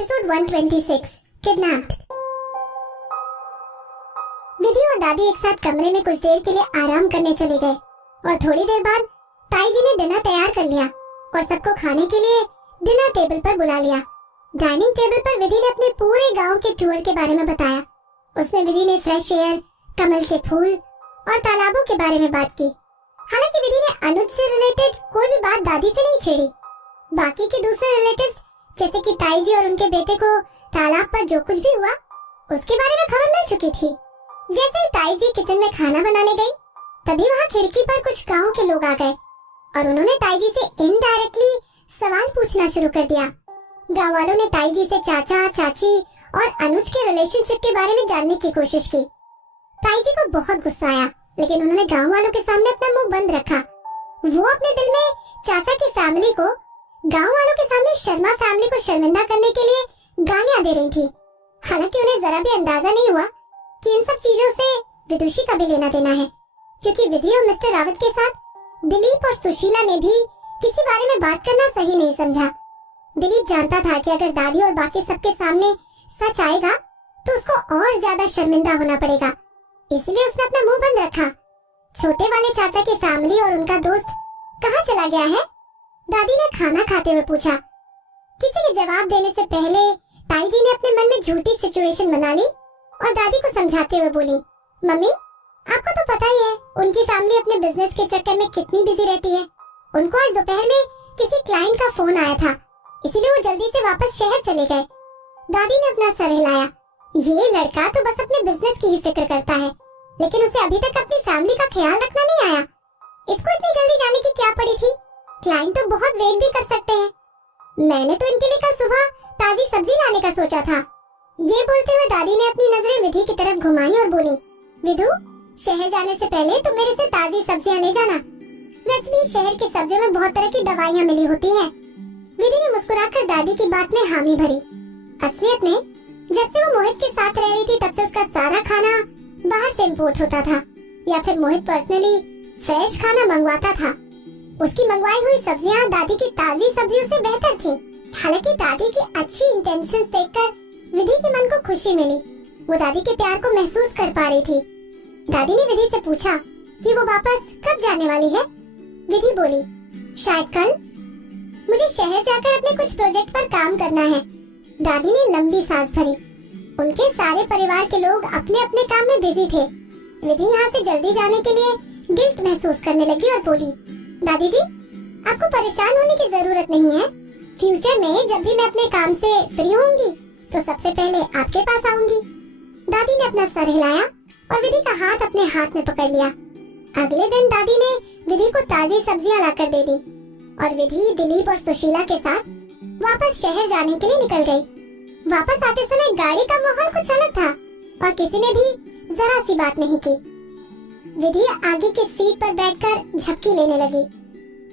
Episode 126 kidnapped. विधि और दादी एक साथ कमरे में कुछ देर के लिए आराम करने चले गए और थोड़ी देर बाद ताई जी ने डिनर तैयार कर लिया और सबको खाने के लिए डिनर टेबल पर बुला लिया। डाइनिंग टेबल पर विधि ने अपने पूरे गांव के टूर के बारे में बताया। उसमें विधि ने फ्रेश एयर, कमल के फूल और तालाबों के बारे में बात की। हालांकि विधि ने अनुज से रिलेटेड कोई भी बात दादी से नहीं छेड़ी। बाकी के दूसरे रिलेटिव्स जैसे कि ताई जी और उनके बेटे को तालाब पर जो कुछ भी हुआ उसके बारे में खबर मिल चुकी थी। जैसे ही ताई जी किचन में खाना बनाने गई तभी वहाँ खिड़की पर कुछ गांव के लोग आ गए और उन्होंने ताई जी से इनडायरेक्टली सवाल पूछना शुरू कर दिया। गांव वालों ने ताई जी से चाचा, चाची और अनुज के रिलेशनशिप के बारे में जानने की कोशिश की। ताई जी को बहुत गुस्सा आया, लेकिन उन्होंने गांव वालों के सामने अपना मुंह बंद रखा। वो अपने दिल में चाचा की फैमिली को गांव वालों के सामने शर्मा फैमिली को शर्मिंदा करने के लिए गालियां दे रही थी। हालांकि उन्हें जरा भी अंदाजा नहीं हुआ कि इन सब चीजों से विदुषी का भी लेना देना है, क्योंकि विधि और मिस्टर रावत के साथ दिलीप और सुशीला ने भी किसी बारे में बात करना सही नहीं समझा। दिलीप जानता था कि अगर दादी और बाकी सबके सामने सच आएगा तो उसको और ज्यादा शर्मिंदा होना पड़ेगा, इसलिए उसने अपना मुंह बंद रखा। छोटे वाले चाचा की फैमिली और उनका दोस्त कहाँ चला गया है? दादी ने खाना खाते हुए पूछा। किसी के जवाब देने से पहले ताई जी ने अपने मन में झूठी सिचुएशन बना ली और दादी को समझाते हुए बोली, मम्मी आपको तो पता ही है उनकी फैमिली अपने बिजनेस के चक्कर में कितनी बिजी रहती है। उनको आज दोपहर में किसी क्लाइंट का फोन आया था, इसीलिए वो जल्दी से वापस शहर चले गए। दादी ने अपना सर हिलाया। ये लड़का तो बस अपने बिजनेस की ही फिक्र करता है, लेकिन उसे अभी तक अपनी फैमिली का ख्याल रखना नहीं आया। इसको इतनी जल्दी जाने की क्या पड़ी थी? क्लाइंट तो बहुत वेट भी कर सकते हैं। मैंने तो इनके लिए कल सुबह ताजी सब्जी लाने का सोचा था। ये बोलते हुए दादी ने अपनी नजरें विधि की तरफ घुमाई और बोली, विधु शहर जाने से पहले तुम मेरे से ताजी सब्जियां ले जाना। वैसे भी शहर की सब्जियों में बहुत तरह की दवाइयां मिली होती हैं। विधि ने मुस्कुराकर दादी की बात में हामी भरी। असलियत में जब से वो मोहित के साथ रह रही थी तब से उसका सारा खाना बाहर से इम्पोर्ट होता था, या फिर मोहित पर्सनली फ्रेश खाना मंगवाता था। उसकी मंगवाई हुई सब्जियां दादी की ताजी सब्जियों से बेहतर थी। हालांकि दादी की अच्छी इंटेंशंस देखकर विधि के मन को खुशी मिली। वो दादी के प्यार को महसूस कर पा रही थी। दादी ने विधि से पूछा कि वो वापस कब जाने वाली है। विधि बोली, शायद कल। मुझे शहर जाकर अपने कुछ प्रोजेक्ट पर काम करना है। दादी ने लंबी सांस भरी। उनके सारे परिवार के लोग अपने अपने काम में बिजी थे। विधि यहाँ से जल्दी जाने के लिए गिल्ट महसूस करने लगी और बोली, दादी जी आपको परेशान होने की जरूरत नहीं है। फ्यूचर में जब भी मैं अपने काम से फ्री होंगी तो सबसे पहले आपके पास आऊंगी। दादी ने अपना सर हिलाया और विधि का हाथ अपने हाथ में पकड़ लिया। अगले दिन दादी ने विधि को ताजी सब्जियां लाकर दे दी और विधि दिलीप और सुशीला के साथ वापस शहर जाने के लिए निकल गई। वापस आते समय गाड़ी का माहौल कुछ अलग था और किसी ने भी जरा सी बात नहीं की। विधि आगे की सीट पर बैठकर झपकी लेने लगी।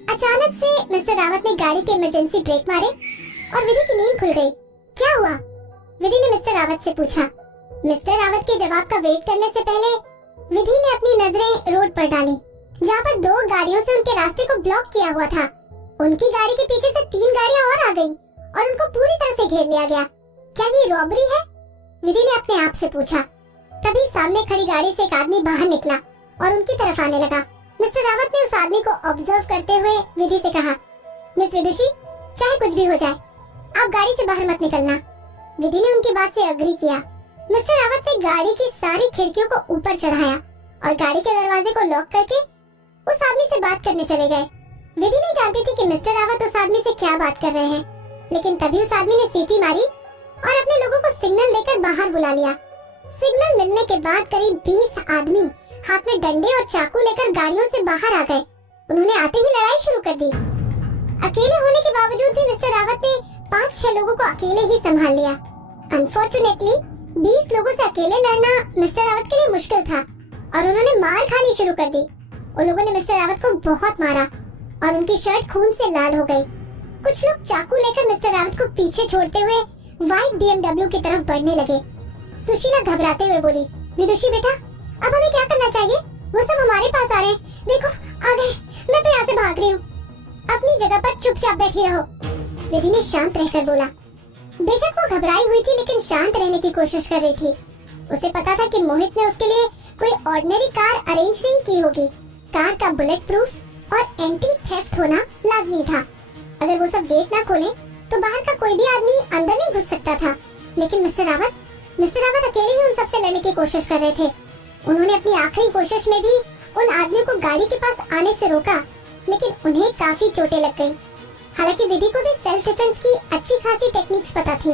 अचानक से मिस्टर रावत ने गाड़ी के इमरजेंसी ब्रेक मारे और विधि की नींद खुल गई। क्या हुआ? विधि ने मिस्टर रावत से पूछा। मिस्टर रावत के जवाब का वेट करने से पहले विधि ने अपनी नजरें रोड पर डाली, जहाँ पर दो गाड़ियों से उनके रास्ते को ब्लॉक किया हुआ था। उनकी गाड़ी के पीछे से 3 गाड़ियाँ और आ गयी और उनको पूरी तरह से घेर लिया गया। क्या ये रॉबरी है? विधि ने अपने आप से पूछा। तभी सामने खड़ी गाड़ी से एक आदमी बाहर निकला और उनकी तरफ आने लगा। मिस्टर रावत ने उस आदमी को ऑब्जर्व करते हुए विधि से कहा, मिस विदुषी चाहे कुछ भी हो जाए आप गाड़ी से बाहर मत निकलना। विधि ने उनकी बात से अग्री किया। मिस्टर रावत ने गाड़ी की सारी खिड़कियों को ऊपर चढ़ाया और गाड़ी के दरवाजे को लॉक करके उस आदमी से बात करने चले गए। विधि नहीं जानती थी कि मिस्टर रावत उस आदमी से क्या बात कर रहे हैं, लेकिन तभी उस आदमी ने सीटी मारी और अपने लोगों को सिग्नल देकर बाहर बुला लिया। सिग्नल मिलने के बाद करीब 20 आदमी हाथ में डंडे और चाकू लेकर गाड़ियों से बाहर आ गए। उन्होंने आते ही लड़ाई शुरू कर दी। अकेले होने के बावजूद भी मिस्टर रावत ने 5-6 लोगों को अकेले ही संभाल लिया। अनफॉर्चुनेटली 20 लोगों से अकेले लड़ना मिस्टर रावत के लिए मुश्किल था और उन्होंने मार खानी शुरू कर दी। उन लोगों ने मिस्टर रावत को बहुत मारा और उनकी शर्ट खून से लाल हो गई। कुछ लोग चाकू लेकर मिस्टर रावत को पीछे छोड़ते हुए व्हाइट BMW की तरफ बढ़ने लगे। सुशीला घबराते हुए बोली, विदुषी बेटा अब हमें क्या करना चाहिए? वो सब हमारे पास आ रहे हैं। देखो आ गए। मैं तो यहाँ से भाग रही हूँ। अपनी जगह पर चुपचाप बैठी रहो। विधि ने शांत रहकर बोला। बेशक वो घबराई हुई थी लेकिन शांत रहने की कोशिश कर रही थी। उसे पता था कि मोहित ने उसके लिए कोई ऑर्डिनरी कार अरेंज नहीं की होगी। कार का बुलेट प्रूफ और एंटी थेफ्ट होना लाजमी था। अगर वो सब गेट ना खोलें तो बाहर का कोई भी आदमी अंदर नहीं घुस सकता था। लेकिन मिस्टर रावत अकेले ही उन सबसे लड़ने की कोशिश कर रहे थे। उन्होंने अपनी आखिरी कोशिश में भी उन आदमियों को गाड़ी के पास आने से रोका, लेकिन उन्हें काफी चोटें लग गईं। हालांकि विधि को भी सेल्फ डिफेंस की अच्छी खासी टेक्निक्स पता थी,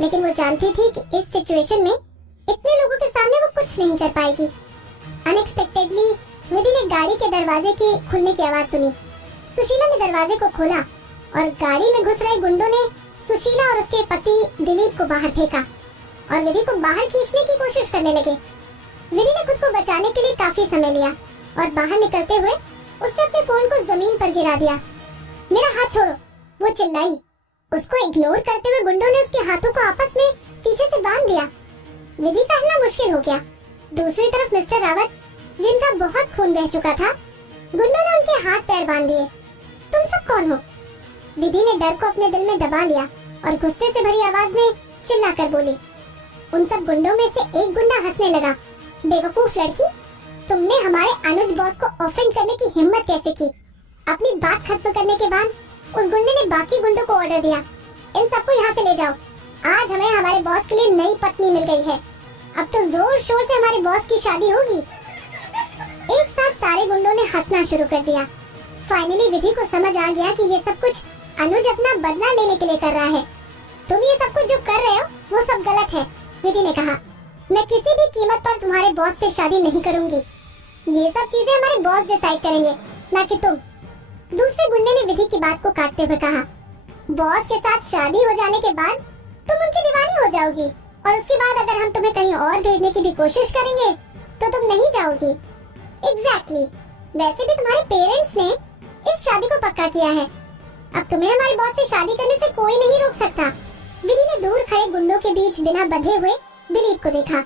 लेकिन वो जानती थी कि इस सिचुएशन में इतने लोगों के सामने वो कुछ नहीं कर पाएगी। अनएक्सपेक्टेडली विधि ने गाड़ी के दरवाजे के खुलने की आवाज सुनी। सुशीला ने दरवाजे को खोला और गाड़ी में घुस रहे गुंडों ने सुशीला और उसके पति दिलीप को बाहर फेंका और विधि को बाहर खींचने की कोशिश करने लगे। विधि ने खुद को बचाने के लिए काफी समय लिया और बाहर निकलते हुए उसने अपने फोन को जमीन पर गिरा दिया। मेरा हाथ छोड़ो, वो चिल्लाई। उसको इग्नोर करते हुए गुंडों ने उसके हाथों को आपस में पीछे से बांध दिया। विधि का हिलना मुश्किल हो गया। दूसरी तरफ मिस्टर रावत, जिनका बहुत खून बह चुका था, गुंडों ने उनके हाथ पैर बांध दिए। तुम सब कौन हो? विधि ने डर को अपने दिल में दबा लिया और गुस्से से भरी आवाज में चिल्लाकर बोली। उन सब गुंडों में से एक गुंडा हंसने लगा। बेवकूफ लड़की, तुमने हमारे अनुज बॉस को ऑफेंड करने की हिम्मत कैसे की? अपनी बात खत्म करने के बाद उस गुंडे ने बाकी गुंडों को ऑर्डर दिया, इन सबको यहाँ से ले जाओ। आज हमें हमारे बॉस के लिए नई पत्नी मिल गई है। अब तो जोर शोर से हमारे बॉस की शादी होगी। एक साथ सारे गुंडों ने हंसना शुरू कर दिया। फाइनली विधि को समझ आ गया कि ये सब कुछ अनुज अपना बदला लेने के लिए कर रहा है। तुम ये सब कुछ जो कर रहे हो वो सब गलत है, विधि ने कहा। मैं किसी भी कीमत पर तुम्हारे बॉस से शादी नहीं करूंगी। ये सब चीजें हमारे बॉस डिसाइड करेंगे, ना कि तुम। दूसरे गुंडे ने विधि की बात को काटते हुए कहा, बॉस के साथ शादी हो जाने के बाद तुम उनकी दीवानी हो जाओगी और उसके बाद अगर हम तुम्हें कहीं और भेजने की भी कोशिश करेंगे तो तुम नहीं जाओगी। एग्जैक्टली। वैसे भी तुम्हारे पेरेंट्स ने इस शादी को पक्का किया है। अब तुम्हें हमारे बॉस से शादी करने से कोई नहीं रोक सकता। विधि ने दूर खड़े गुंडों के बीच बिना बंधे हुए दिलीप को देखा।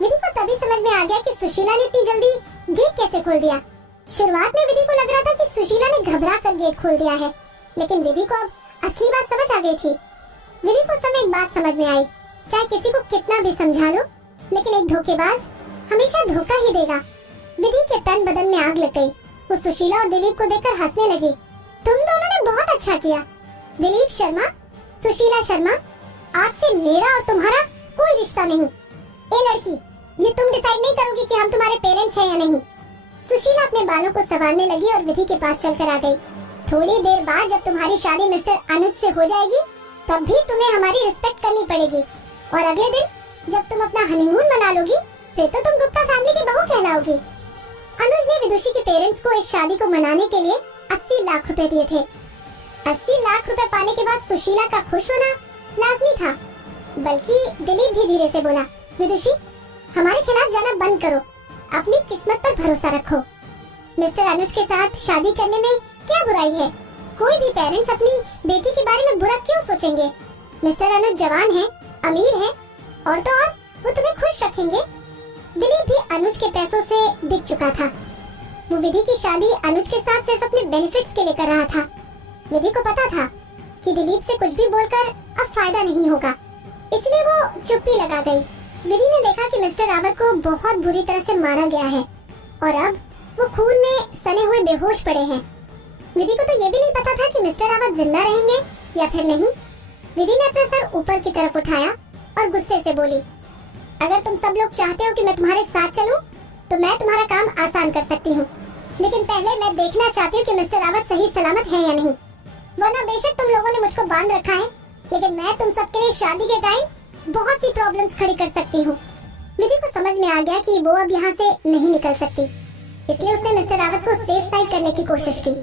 विधि को तभी समझ में आ गया कि सुशीला ने इतनी जल्दी गेट कैसे खोल दिया। शुरुआत में विधि को लग रहा था कि सुशीला ने घबरा कर गेट खोल दिया है, लेकिन विधि को अब असली बात समझ आ गई थी। विधि को समय एक बात समझ में आई, चाहे किसी को कितना भी समझा लो, लेकिन एक धोखेबाज हमेशा धोखा ही देगा। विधि के तन बदन में आग लग गई। वो सुशीला और दिलीप को देखकर हंसने लगी। तुम दोनों ने बहुत अच्छा किया। दिलीप शर्मा, सुशीला शर्मा, आज से मेरा और तुम्हारा कोई रिश्ता नहीं। ए लड़की, ये तुम डिसाइड नहीं करोगी कि हम तुम्हारे पेरेंट्स हैं या नहीं। सुशीला अपने बालों को संवारने लगी और विधि के पास चलकर आ गई। थोड़ी देर बाद जब तुम्हारी शादी मिस्टर अनुज से हो जाएगी तब भी तुम्हें हमारी रिस्पेक्ट करनी पड़ेगी, और अगले दिन जब तुम अपना हनीमून मना लोगी फिर तो तुम गुप्ता फैमिली की बहू कहलाओगी। अनुज ने विदुषी के पेरेंट्स को इस शादी को मनाने के लिए 80 लाख रुपए दिए थे। 80 लाख रुपए पाने के बाद सुशीला का खुश होना लाजमी था। बल्कि दिलीप भी धीरे से बोला, विदुषी, हमारे खिलाफ जाना बंद करो, अपनी किस्मत पर भरोसा रखो। मिस्टर अनुज के साथ शादी करने में क्या बुराई है? कोई भी पेरेंट्स अपनी बेटी के बारे में बुरा क्यों सोचेंगे? मिस्टर अनुज जवान है, अमीर है, और तो और वो तुम्हें खुश रखेंगे। दिलीप भी अनुज के पैसों से बिक चुका था। वो विधि की शादी अनुज के साथ सिर्फ अपने बेनिफिट्स के लिए कर रहा था। विधि को पता था कि दिलीप से कुछ भी बोलकर अब फायदा नहीं होगा, इसलिए वो चुप्पी लगा गई। विधि ने देखा कि मिस्टर रावत को बहुत बुरी तरह से मारा गया है और अब वो खून में सने हुए बेहोश पड़े हैं। विधि को तो ये भी नहीं पता था कि मिस्टर रावत जिंदा रहेंगे या फिर नहीं। विधि ने अपना सर ऊपर की तरफ उठाया और गुस्से से बोली, अगर तुम सब लोग चाहते हो कि मैं तुम्हारे साथ चलूं, तो मैं तुम्हारा काम आसान कर सकती हूँ, लेकिन पहले मैं देखना चाहती हूँ कि मिस्टर रावत सही सलामत है या नहीं। वरना बेशक तुम लोगों ने मुझको बांध रखा है, लेकिन मैं तुम सबके लिए शादी के टाइम बहुत सी प्रॉब्लम्स खड़ी कर सकती हूँ। विधि को समझ में आ गया कि वो अब यहाँ से नहीं निकल सकती, इसलिए उसने मिस्टर रावत को सेफ साइड करने की कोशिश की।